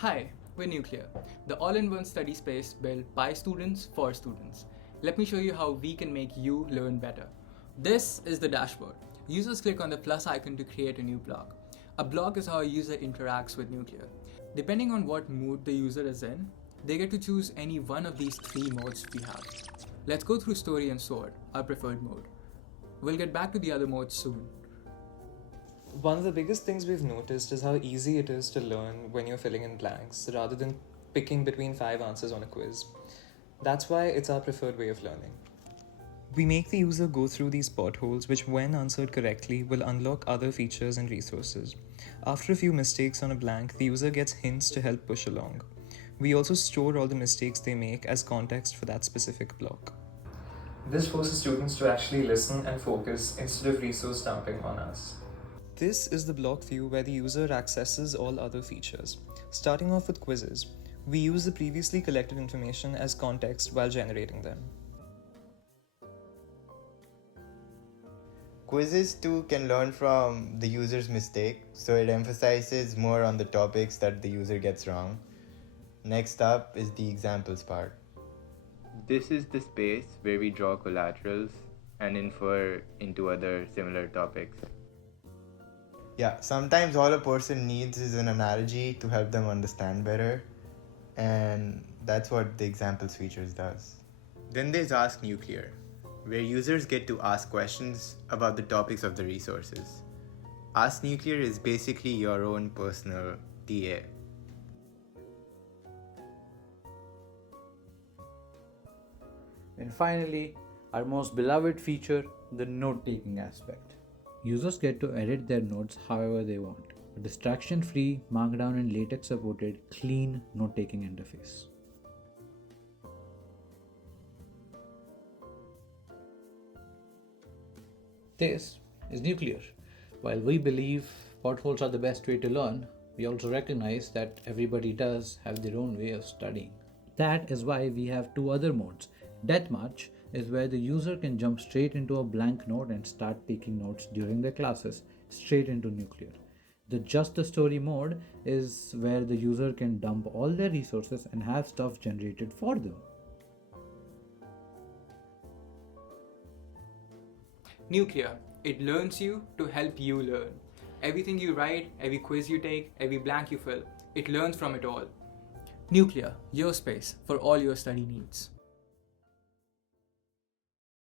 Hi, we're Nuclear, the all-in-one study space built by students for students. Let me show you how we can make you learn better. This is the dashboard. Users click on the plus icon to create a new blog. A blog is how a user interacts with Nuclear. Depending on what mood the user is in, they get to choose any one of these three modes we have. Let's go through Story and Sword, our preferred mode. We'll get back to the other modes soon. One of the biggest things we've noticed is how easy it is to learn when you're filling in blanks rather than picking between 5 answers on a quiz. That's why it's our preferred way of learning. We make the user go through these potholes, which, when answered correctly, will unlock other features and resources. After a few mistakes on a blank, the user gets hints to help push along. We also store all the mistakes they make as context for that specific block. This forces students to actually listen and focus instead of resource dumping on us. This is the block view where the user accesses all other features. Starting off with quizzes, we use the previously collected information as context while generating them. Quizzes too can learn from the user's mistake, so it emphasizes more on the topics that the user gets wrong. Next up is the examples part. This is the space where we draw collaterals and infer into other similar topics. Yeah, sometimes all a person needs is an analogy to help them understand better, and that's what the examples features does. Then there's Ask Nuclear, where users get to ask questions about the topics of the resources. Ask Nuclear is basically your own personal TA. And finally, our most beloved feature, the note-taking aspect. Users get to edit their notes however they want. A distraction-free, Markdown and LaTeX-supported, clean note-taking interface. This is Nuclear. While we believe potholes are the best way to learn, we also recognize that everybody does have their own way of studying. That is why we have two other modes. Deathmatch is where the user can jump straight into a blank note and start taking notes during their classes, straight into Nuclear. The Just the Story mode is where the user can dump all their resources and have stuff generated for them. Nuclear. It learns you to help you learn. Everything you write, every quiz you take, every blank you fill, it learns from it all. Nuclear, your space for all your study needs.